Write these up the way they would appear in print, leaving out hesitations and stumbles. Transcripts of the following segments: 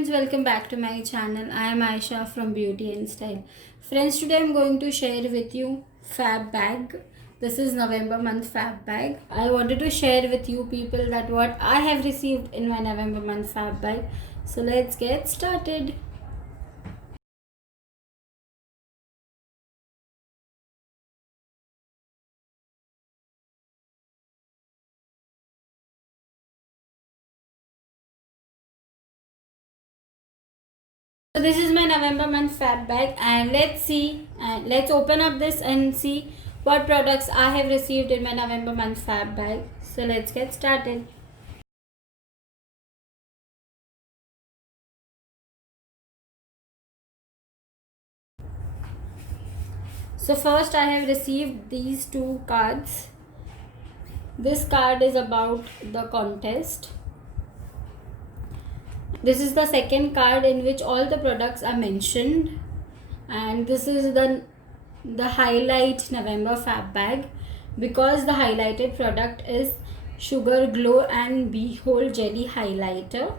friends, welcome back to my channel. I am Ayesha from Beauty and Style. Friends, today I am going to share with you Fab Bag. This is November month Fab Bag. I wanted to share with you people that what I have received in my November month Fab Bag. So let's get started. So this is my November month Fab Bag, and let's see and let's open up this and see what products I have received in my November month Fab Bag. So let's get started. So first I have received these two cards. This card is about the contest. This is the second card in which all the products are mentioned, and this is the highlight November Fab Bag, because the highlighted product is Sugar Glow and Behold Jelly Highlighter.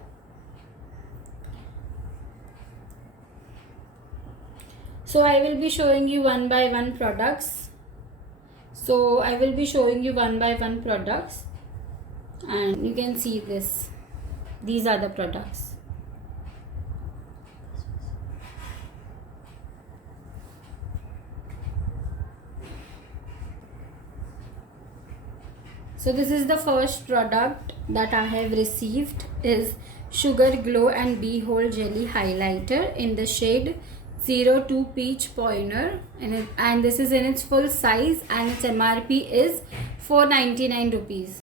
So I will be showing you one by one products. And you can see this. These are the products. So this is the first product that I have received, is Sugar Glow and Behold Jelly Highlighter in the shade 02 Peach Pointer, and this is in its full size, and its MRP is 499 rupees.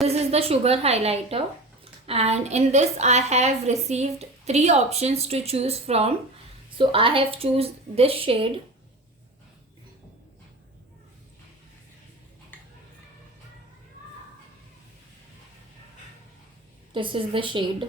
This is the sugar highlighter, and in this I have received three options to choose from. So I have choose this shade. This is the shade.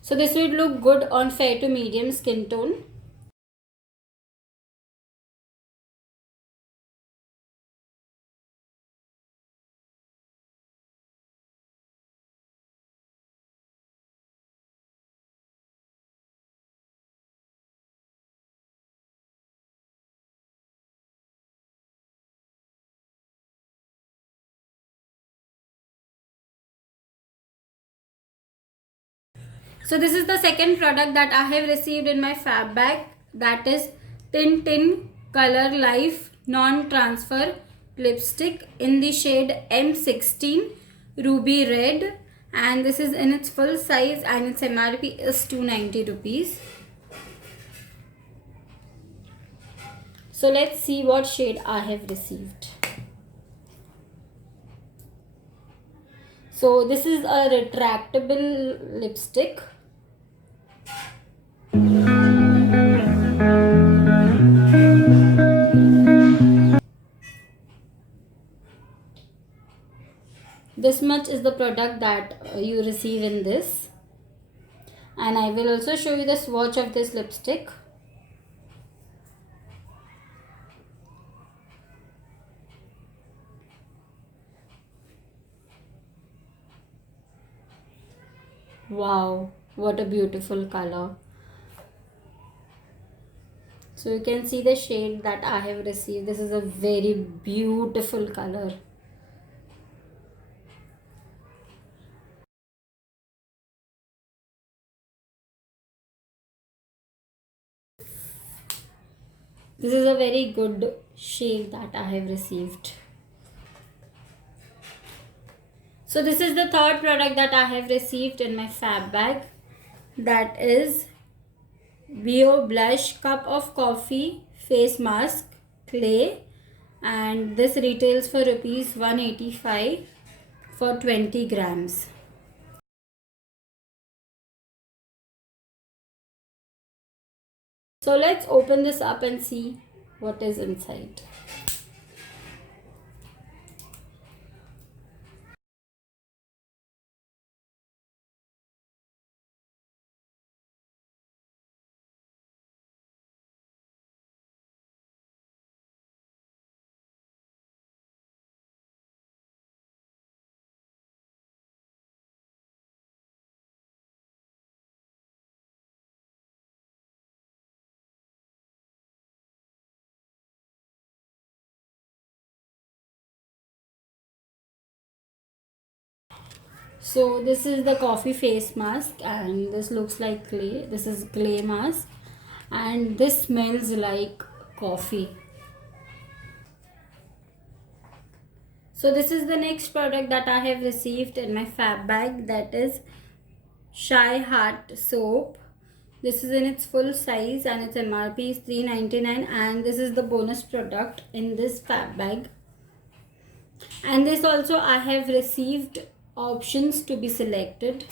So this would look good on fair to medium skin tone. So this is the second product that I have received in my Fab Bag, that is Tin Tin Color Life Non-Transfer Lipstick in the shade M16 Ruby Red, and this is in its full size, and its MRP is 290 rupees. So let's see what shade I have received. So this is a retractable lipstick. This much is the product that you receive in this, and I will also show you the swatch of this lipstick. Wow, what a beautiful color. So you can see the shade that I have received. This is a very beautiful color. This is a very good shade that I have received. So this is the third product that I have received in my Fab bag. That is Bio Blush Cup of Coffee Face Mask Clay, and this retails for rupees 185 for 20 grams. So let's open this up and see what is inside. So this is the coffee face mask, and this looks like clay. This is clay mask, and this smells like coffee. So this is the next product that I have received in my Fab bag. That is Shy Heart soap. This is in its full size and its MRP is $3.99, and this is the bonus product in this Fab bag. And this also I have received options to be selected.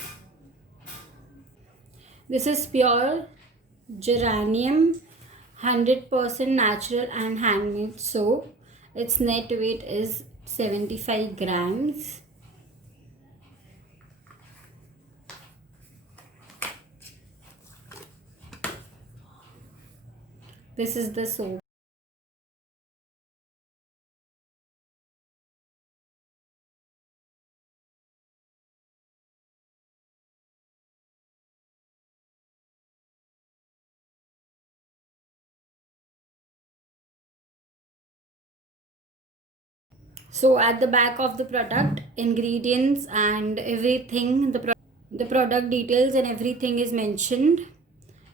This is pure geranium, 100% natural and handmade soap. Its net weight is 75 grams. This is the soap. So at the back of the product, ingredients and everything, the product details and everything is mentioned.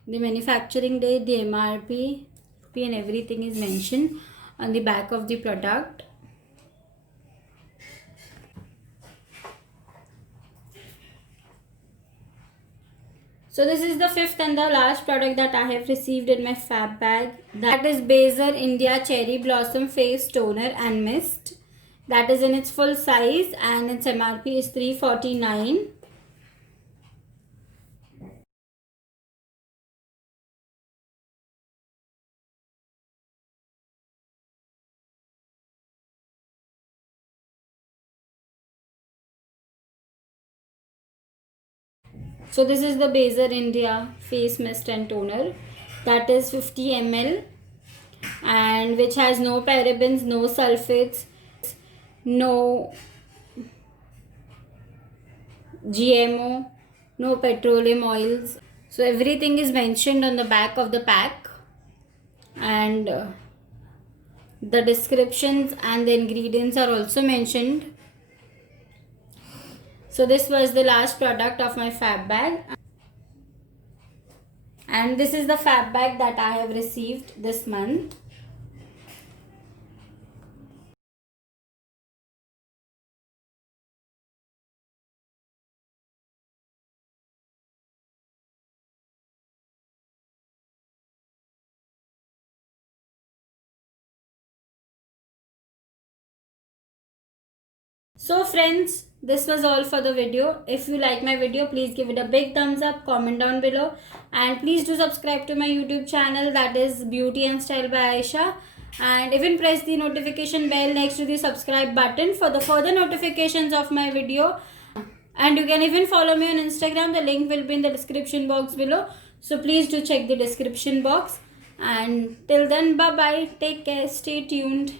The manufacturing date, the MRP and everything is mentioned on the back of the product. So this is the fifth and the last product that I have received in my Fab bag. That is Bezer India Cherry Blossom Face Toner and Mist. That is in its full size and its MRP is $3.49. So this is the Bezer India Face Mist and Toner. That is 50 ml and which has no parabens, no sulfates, no GMO, no petroleum oils. So everything is mentioned on the back of the pack, and the descriptions and the ingredients are also mentioned. So this was the last product of my Fab bag, and this is the Fab bag that I have received this month. So friends, this was all for the video. If you like my video, please give it a big thumbs up, comment down below, and please do subscribe to my YouTube channel, that is Beauty and Style by Ayesha, and even press the notification bell next to the subscribe button for the further notifications of my video. And you can even follow me on Instagram. The link will be in the description box below, so please do check the description box. And till then, bye bye, take care, stay tuned.